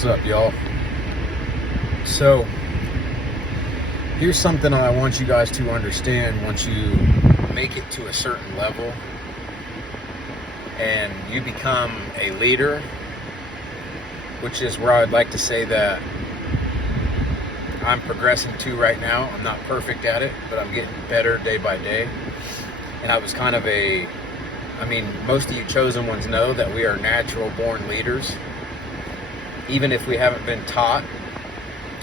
What's up, y'all? So, here's something I want you guys to understand. Once you make it to a certain level and you become a leader, which is where I'd like to say that I'm progressing to right now. I'm not perfect at it, but I'm getting better day by day. And I was kind of most of you chosen ones know that we are natural born leaders. Even if we haven't been taught,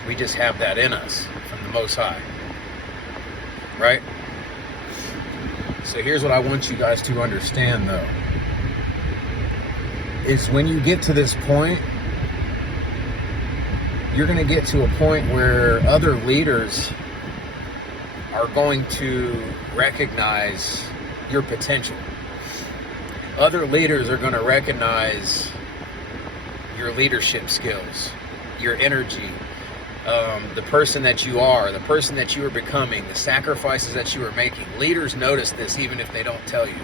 we just have that in us from the Most High. Right? So here's what I want you guys to understand, though. Is when you get to this point, you're going to get to a point where other leaders are going to recognize your potential. Other leaders are going to recognize your leadership skills, your energy, the person that you are, the person that you are becoming, the sacrifices that you are making. Leaders notice this even if they don't tell you.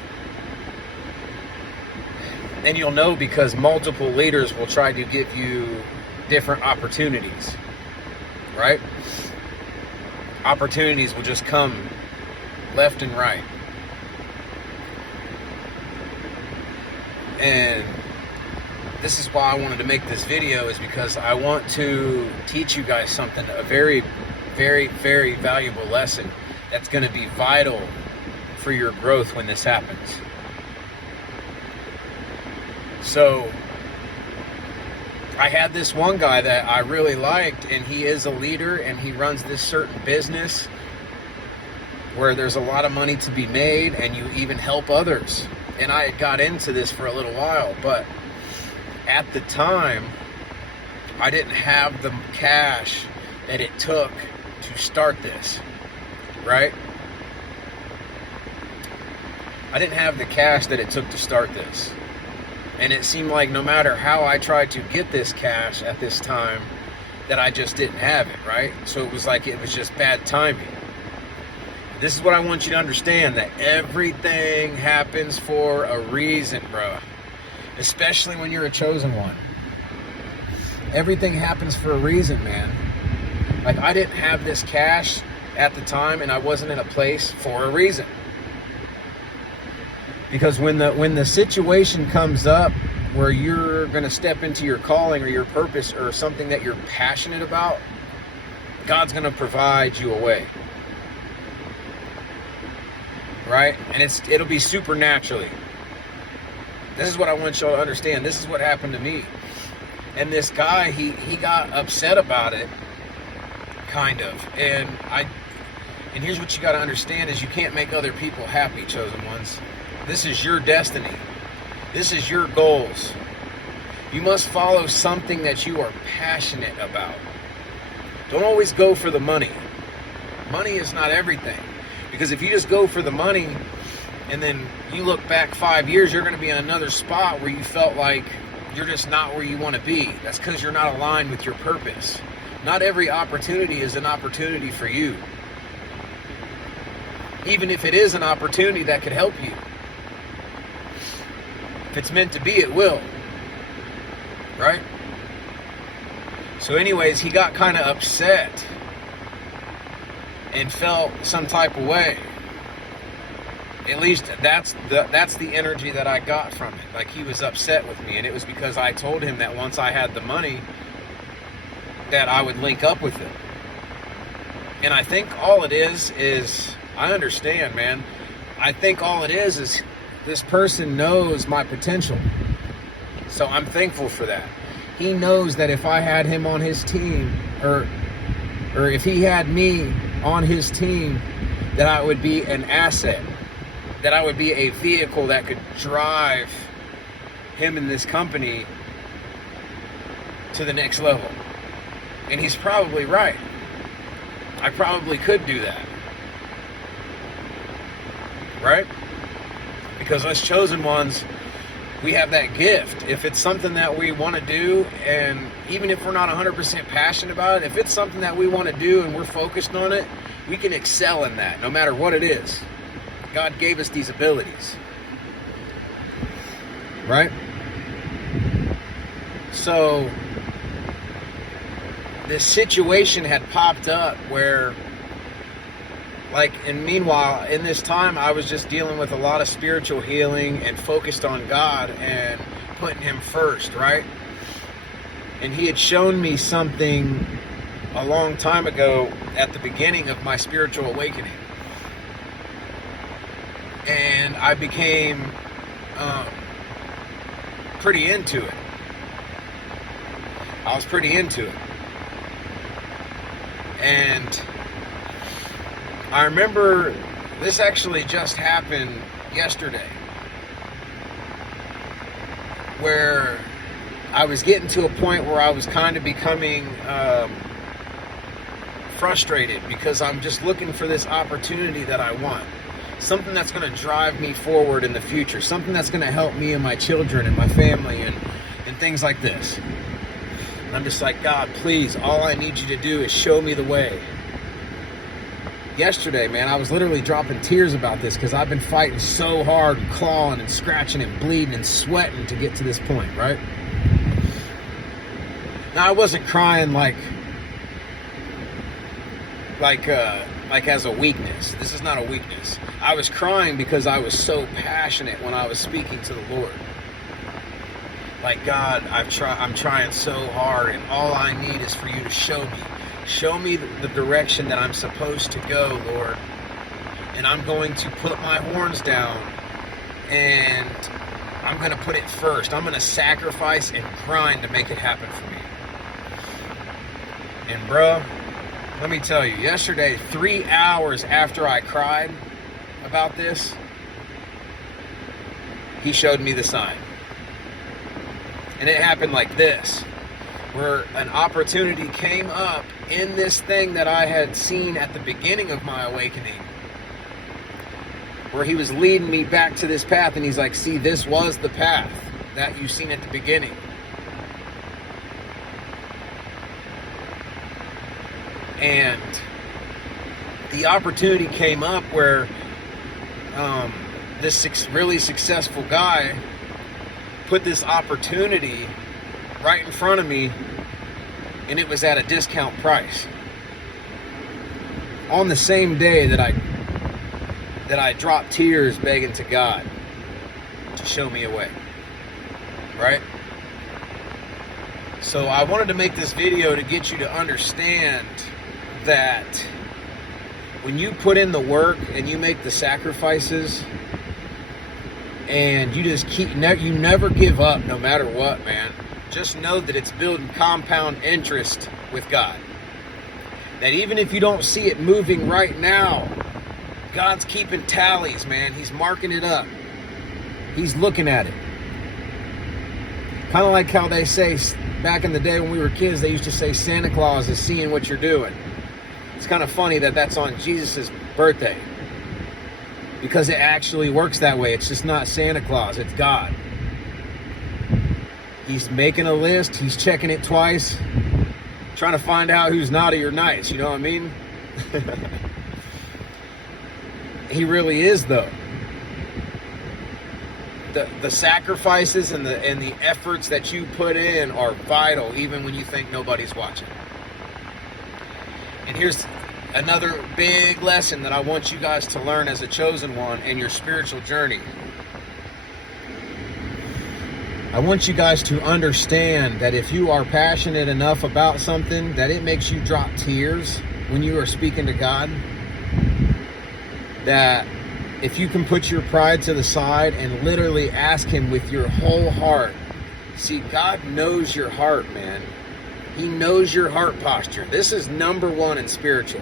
And you'll know because multiple leaders will try to give you different opportunities, right? Opportunities will just come left and right. And this is why I wanted to make this video, is because I want to teach you guys something, a very, very, very valuable lesson that's going to be vital for your growth when this happens. So, I had this one guy that I really liked, and he is a leader, and he runs this certain business where there's a lot of money to be made, and you even help others. And I had got into this for a little while, but at the time, I didn't have the cash that it took to start this, right? I didn't have the cash that it took to start this. And it seemed like no matter how I tried to get this cash at this time, that I just didn't have it, right? So it was like it was just bad timing. This is what I want you to understand, that everything happens for a reason, bro. Especially when you're a chosen one. Everything happens for a reason, man. Like, I didn't have this cash at the time, and I wasn't in a place for a reason. Because when the situation comes up where you're going to step into your calling or your purpose or something that you're passionate about, God's going to provide you a way. Right? And it'll be supernaturally. This is what I want y'all to understand. This is what happened to me. And this guy, he got upset about it, kind of. And here's what you got to understand is you can't make other people happy, chosen ones. This is your destiny. This is your goals. You must follow something that you are passionate about. Don't always go for the money. Money is not everything. Because if you just go for the money and then you look back 5 years, you're going to be in another spot where you felt like you're just not where you want to be. That's because you're not aligned with your purpose. Not every opportunity is an opportunity for you. Even if it is an opportunity that could help you. If it's meant to be, it will. Right? So anyways, he got kind of upset and felt some type of way. At least that's the energy that I got from it. Like, he was upset with me, and it was because I told him that once I had the money, that I would link up with him. And I think all it is I understand, man. I think all it is this person knows my potential. So I'm thankful for that. He knows that if I had him on his team, or if he had me on his team, that I would be an asset, that I would be a vehicle that could drive him and this company to the next level. And he's probably right. I probably could do that. Right? Because us chosen ones, we have that gift. If it's something that we want to do, and even if we're not 100% passionate about it, if it's something that we want to do and we're focused on it, we can excel in that no matter what it is. God gave us these abilities. Right? So this situation had popped up where, and meanwhile, in this time, I was just dealing with a lot of spiritual healing and focused on God and putting Him first, right? And He had shown me something a long time ago at the beginning of my spiritual awakening. And I became pretty into it. I was pretty into it. And I remember this actually just happened yesterday, where I was getting to a point where I was kind of becoming frustrated because I'm just looking for this opportunity that I want. Something that's going to drive me forward in the future. Something that's going to help me and my children and my family and things like this. And I'm just like, God, please, all I need you to do is show me the way. Yesterday, man, I was literally dropping tears about this because I've been fighting so hard and clawing and scratching and bleeding and sweating to get to this point, right? Now, I wasn't crying like as a weakness. This is not a weakness. I was crying because I was so passionate when I was speaking to the Lord. Like, God, I'm trying so hard, and all I need is for you to show me. Show me the direction that I'm supposed to go, Lord. And I'm going to put my horns down, and I'm going to put it first. I'm going to sacrifice and grind to make it happen for me. And bro, let me tell you, yesterday, 3 hours after I cried about this, He showed me the sign. And it happened like this, where an opportunity came up in this thing that I had seen at the beginning of my awakening, where He was leading me back to this path, and He's like, see, this was the path that you've seen at the beginning. And the opportunity came up where this really successful guy put this opportunity right in front of me, and it was at a discount price. On the same day that I dropped tears begging to God to show me a way, right? So I wanted to make this video to get you to understand that when you put in the work and you make the sacrifices and you just you never give up no matter what, man. Just know that it's building compound interest with God. That even if you don't see it moving right now, God's keeping tallies, man. He's marking it up. He's looking at it. Kind of like how they say back in the day when we were kids, they used to say Santa Claus is seeing what you're doing. It's kind of funny that that's on Jesus' birthday, because it actually works that way. It's just not Santa Claus, it's God. He's making a list, He's checking it twice, trying to find out who's naughty or nice, you know what I mean? He really is, though. The sacrifices and the efforts that you put in are vital, even when you think nobody's watching. And here's another big lesson that I want you guys to learn as a chosen one in your spiritual journey. I want you guys to understand that if you are passionate enough about something that it makes you drop tears when you are speaking to God, that if you can put your pride to the side and literally ask Him with your whole heart. See, God knows your heart, man. He knows your heart posture. This is number one in spiritual.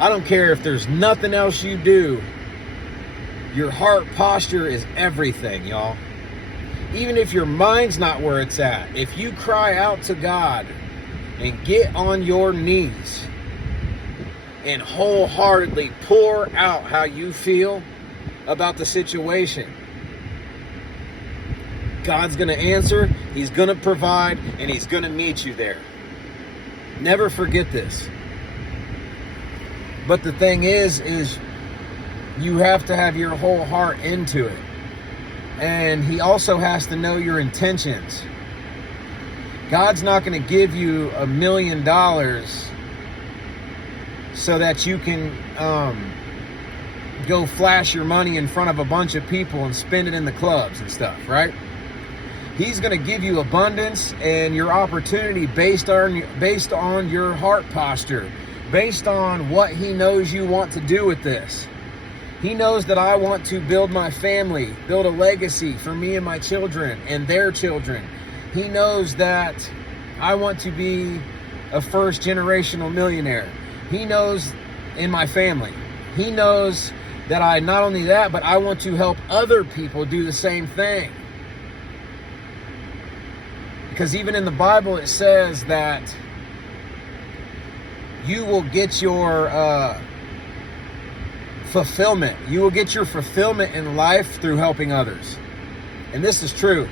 I don't care if there's nothing else you do. Your heart posture is everything, y'all. Even if your mind's not where it's at, if you cry out to God and get on your knees and wholeheartedly pour out how you feel about the situation, God's going to answer, He's going to provide, and He's going to meet you there. Never forget this. But the thing is you have to have your whole heart into it. And He also has to know your intentions. God's not going to give you $1 million so that you can go flash your money in front of a bunch of people and spend it in the clubs and stuff, right? He's going to give you abundance and your opportunity based on your heart posture, based on what he knows you want to do with this. He knows that I want to build my family, build a legacy for me and my children and their children. He knows that I want to be a first generational millionaire. He knows in my family. He knows that I, not only that, but I want to help other people do the same thing. Because even in the Bible, it says that you will get your fulfillment. You will get your fulfillment in life through helping others. And this is true.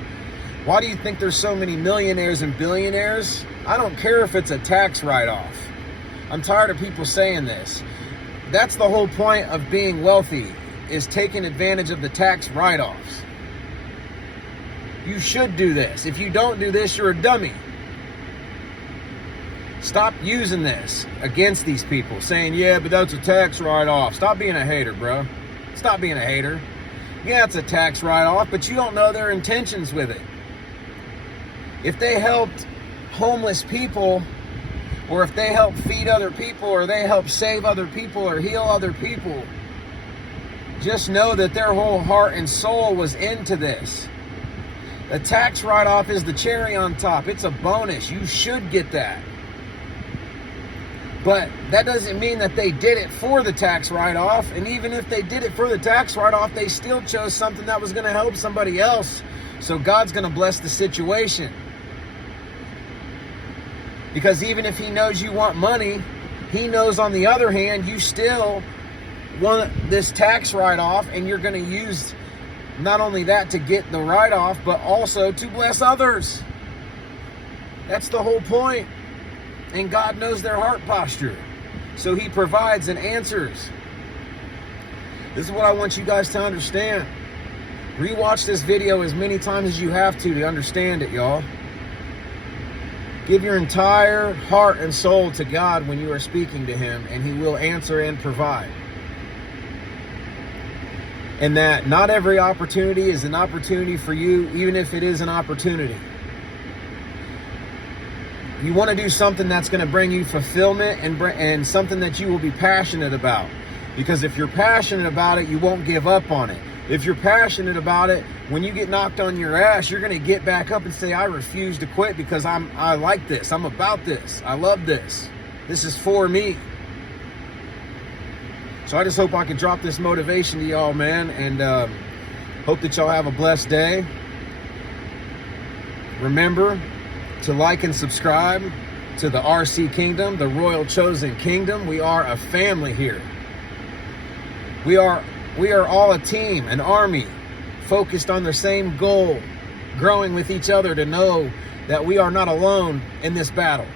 Why do you think there's so many millionaires and billionaires? I don't care if it's a tax write-off. I'm tired of people saying this. That's the whole point of being wealthy, is taking advantage of the tax write-offs. You should do this. If you don't do this, you're a dummy. Stop using this against these people, saying, yeah, but that's a tax write-off. Stop being a hater, bro. Stop being a hater. Yeah, it's a tax write-off, but you don't know their intentions with it. If they helped homeless people, or if they help feed other people, or they help save other people, or heal other people, just know that their whole heart and soul was into this. The tax write-off is the cherry on top. It's a bonus. You should get that. But that doesn't mean that they did it for the tax write-off. And even if they did it for the tax write-off, they still chose something that was going to help somebody else. So God's going to bless the situation. Because even if he knows you want money, he knows on the other hand, you still want this tax write-off, and you're going to use not only that to get the write-off, but also to bless others. That's the whole point. And God knows their heart posture. So he provides and answers. This is what I want you guys to understand. Rewatch this video as many times as you have to understand it, y'all. Give your entire heart and soul to God when you are speaking to him, and he will answer and provide. And that not every opportunity is an opportunity for you, even if it is an opportunity. You want to do something that's going to bring you fulfillment and something that you will be passionate about. Because if you're passionate about it, you won't give up on it. If you're passionate about it, when you get knocked on your ass, you're going to get back up and say, I refuse to quit because I like this. I'm about this. I love this. This is for me. So I just hope I can drop this motivation to y'all, man. And hope that y'all have a blessed day. Remember to like and subscribe to the RC Kingdom, the Royal Chosen Kingdom. We are a family here. We are all a team, an army, focused on the same goal, growing with each other to know that we are not alone in this battle.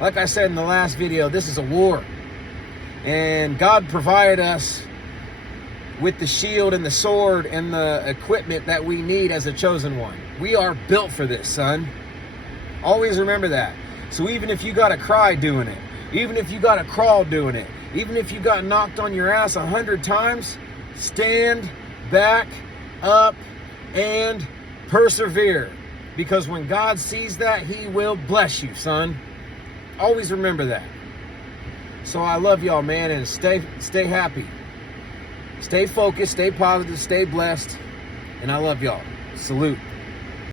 Like I said in the last video, this is a war. And God provided us with the shield and the sword and the equipment that we need as a chosen one. We are built for this, son. Always remember that. So even if you got to cry doing it, even if you got to crawl doing it, even if you got knocked on your ass 100 times, stand back up and persevere. Because when God sees that, he will bless you, son. Always remember that. So I love y'all, man, and stay happy. Stay focused, stay positive, stay blessed. And I love y'all. Salute.